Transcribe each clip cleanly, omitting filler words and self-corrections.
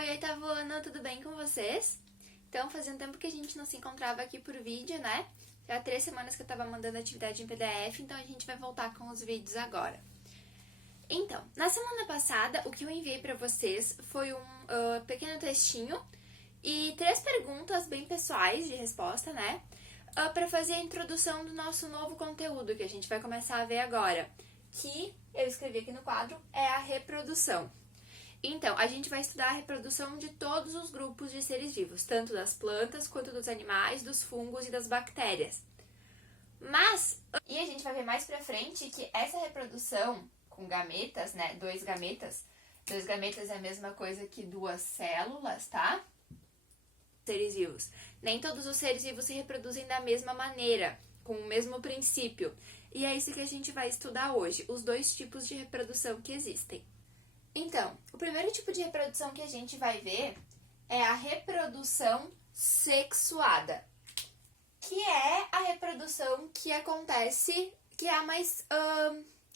Oi, oitavo ano, tudo bem com vocês? Então, fazia um tempo que a gente não se encontrava aqui por vídeo, né? Já há 3 semanas que eu tava mandando atividade em PDF, então a gente vai voltar com os vídeos agora. Então, na semana passada, o que eu enviei pra vocês foi um pequeno textinho e 3 perguntas bem pessoais de resposta, né? Pra fazer a introdução do nosso novo conteúdo que a gente vai começar a ver agora, que eu escrevi aqui no quadro, é a reprodução. Então, a gente vai estudar a reprodução de todos os grupos de seres vivos, tanto das plantas quanto dos animais, dos fungos e das bactérias. E a gente vai ver mais pra frente que essa reprodução com gametas, né, dois gametas é a mesma coisa que 2 células, tá? Seres vivos. Nem todos os seres vivos se reproduzem da mesma maneira, com o mesmo princípio. E é isso que a gente vai estudar hoje, os 2 tipos de reprodução que existem. Então, o primeiro tipo de reprodução que a gente vai ver é a reprodução sexuada, que é a reprodução que acontece, que é a mais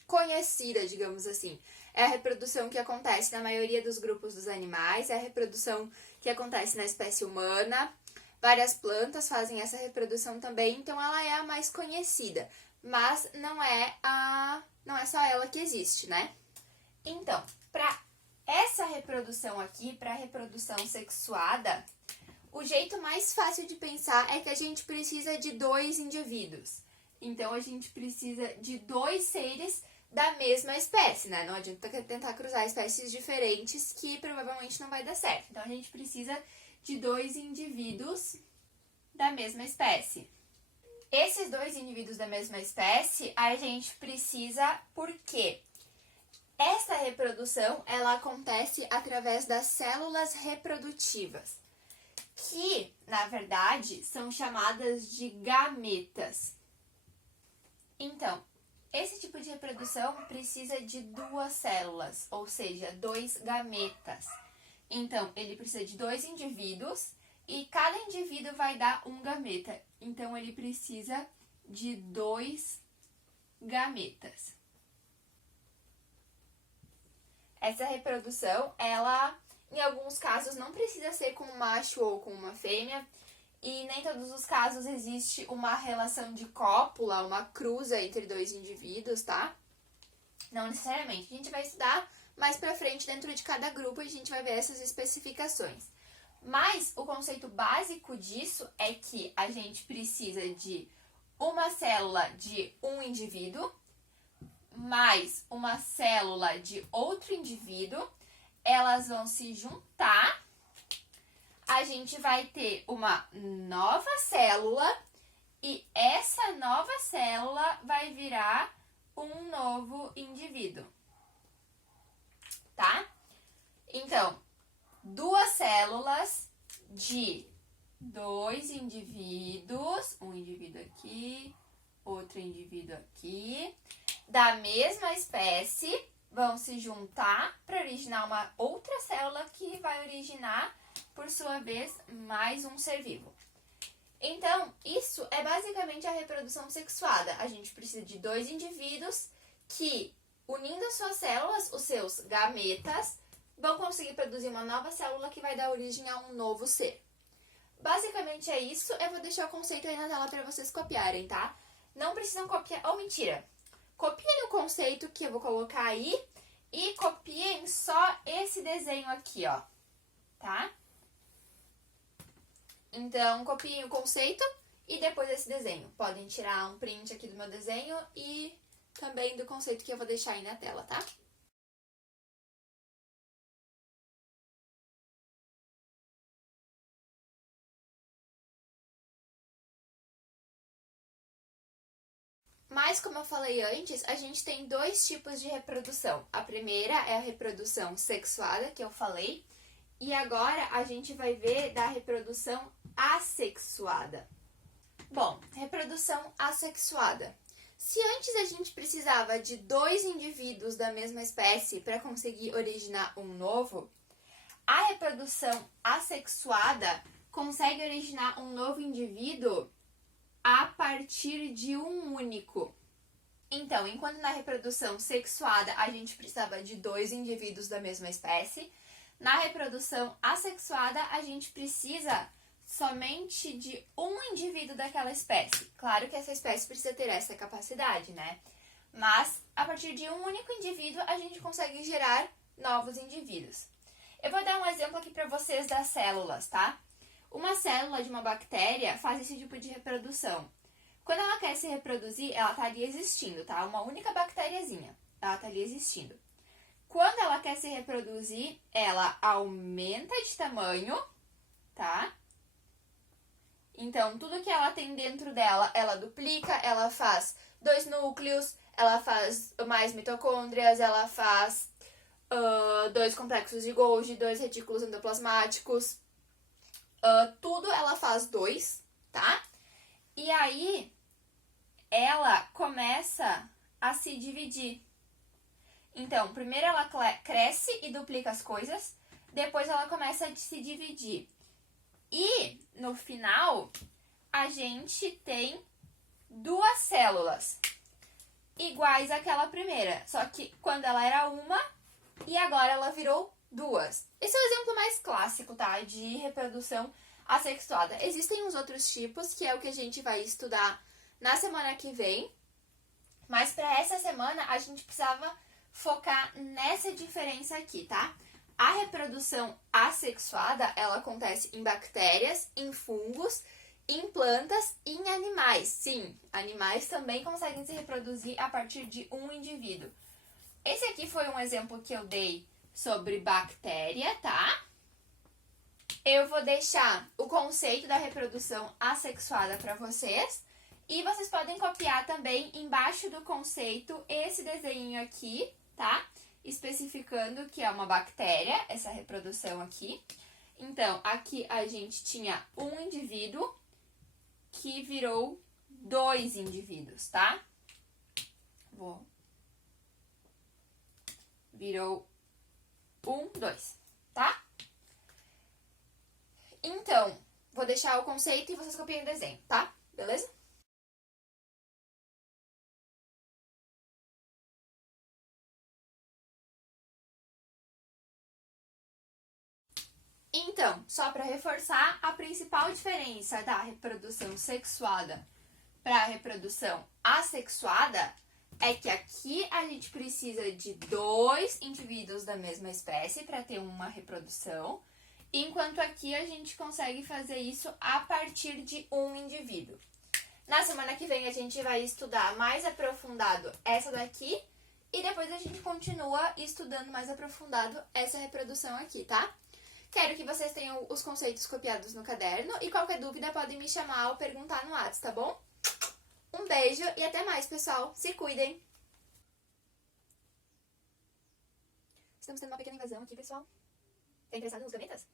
conhecida, digamos assim. É a reprodução que acontece na maioria dos grupos dos animais, é a reprodução que acontece na espécie humana. Várias plantas fazem essa reprodução também, então ela é a mais conhecida, mas não é só ela que existe, né? Então, para essa reprodução aqui, para a reprodução sexuada, o jeito mais fácil de pensar é que a gente precisa de 2 indivíduos. Então, a gente precisa de 2 seres da mesma espécie, né? Não adianta tentar cruzar espécies diferentes que provavelmente não vai dar certo. Então, a gente precisa de 2 indivíduos da mesma espécie. Esses 2 indivíduos da mesma espécie, a gente precisa por quê? Essa reprodução, ela acontece através das células reprodutivas, que, na verdade, são chamadas de gametas. Então, esse tipo de reprodução precisa de 2 células, ou seja, 2 gametas. Então, ele precisa de 2 indivíduos e cada indivíduo vai dar um gameta. Então, ele precisa de 2 gametas. Essa reprodução, ela, em alguns casos, não precisa ser com um macho ou com uma fêmea, e nem todos os casos existe uma relação de cópula, uma cruza entre 2 indivíduos, tá? Não necessariamente. A gente vai estudar mais pra frente dentro de cada grupo e a gente vai ver essas especificações. Mas o conceito básico disso é que a gente precisa de uma célula de um indivíduo, mais uma célula de outro indivíduo, elas vão se juntar, a gente vai ter uma nova célula e essa nova célula vai virar um novo indivíduo, tá? Então, 2 células de 2 indivíduos, um indivíduo aqui, outro indivíduo aqui, da mesma espécie, vão se juntar para originar uma outra célula que vai originar, por sua vez, mais um ser vivo. Então, isso é basicamente a reprodução sexuada. A gente precisa de 2 indivíduos que, unindo as suas células, os seus gametas, vão conseguir produzir uma nova célula que vai dar origem a um novo ser. Basicamente é isso. Eu vou deixar o conceito aí na tela para vocês copiarem, tá? Não precisam copiar... Oh, mentira! Copiem o conceito que eu vou colocar aí e copiem só esse desenho aqui, ó, tá? Então, copiem o conceito e depois esse desenho. Podem tirar um print aqui do meu desenho e também do conceito que eu vou deixar aí na tela, tá? Mas, como eu falei antes, a gente tem 2 tipos de reprodução. A primeira é a reprodução sexuada, que eu falei, e agora a gente vai ver da reprodução assexuada. Bom, reprodução assexuada. Se antes a gente precisava de 2 indivíduos da mesma espécie para conseguir originar um novo, a reprodução assexuada consegue originar um novo indivíduo a partir de um único. Então, enquanto na reprodução sexuada a gente precisava de 2 indivíduos da mesma espécie, Na reprodução assexuada, a gente precisa somente de um indivíduo daquela espécie. Claro que essa espécie precisa ter essa capacidade, né? Mas, a partir de um único indivíduo, a gente consegue gerar novos indivíduos. Eu vou dar um exemplo aqui para vocês das células, tá? Uma célula de uma bactéria faz esse tipo de reprodução. Quando ela quer se reproduzir, ela tá ali existindo, tá? Uma única bactériazinha, ela tá ali existindo. Quando ela quer se reproduzir, ela aumenta de tamanho, tá? Então, tudo que ela tem dentro dela, ela duplica, ela faz 2 núcleos, ela faz mais mitocôndrias, ela faz 2 complexos de Golgi, 2 retículos endoplasmáticos, tudo ela faz 2, tá? E aí, ela começa a se dividir. Então, primeiro ela cresce e duplica as coisas, depois ela começa a se dividir. E, no final, a gente tem 2 células iguais àquela primeira, só que quando ela era uma e agora ela virou 2. Esse é o exemplo mais clássico, tá? De reprodução assexuada. Existem os outros tipos, que é o que a gente vai estudar na semana que vem, mas para essa semana a gente precisava focar nessa diferença aqui, tá? A reprodução assexuada, ela acontece em bactérias, em fungos, em plantas e em animais. Sim, animais também conseguem se reproduzir a partir de um indivíduo. Esse aqui foi um exemplo que eu dei sobre bactéria, tá? Eu vou deixar o conceito da reprodução assexuada para vocês. E vocês podem copiar também embaixo do conceito esse desenho aqui, tá? Especificando que é uma bactéria, essa reprodução aqui. Então, aqui a gente tinha um indivíduo que virou 2 indivíduos, tá? Virou 1, 2, tá? Então, vou deixar o conceito e vocês copiem o desenho, tá? Beleza? Então, só para reforçar, a principal diferença da reprodução sexuada para a reprodução assexuada é que aqui a gente precisa de 2 indivíduos da mesma espécie para ter uma reprodução, enquanto aqui a gente consegue fazer isso a partir de um indivíduo. Na semana que vem a gente vai estudar mais aprofundado essa daqui e depois a gente continua estudando mais aprofundado essa reprodução aqui, tá? Quero que vocês tenham os conceitos copiados no caderno e qualquer dúvida podem me chamar ou perguntar no WhatsApp, tá bom? Um beijo e até mais, pessoal. Se cuidem! Estamos tendo uma pequena invasão aqui, pessoal. Tá interessado nos gametas?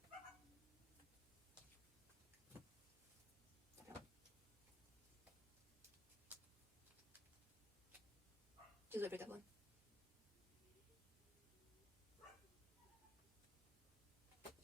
Tesouro, tá bom?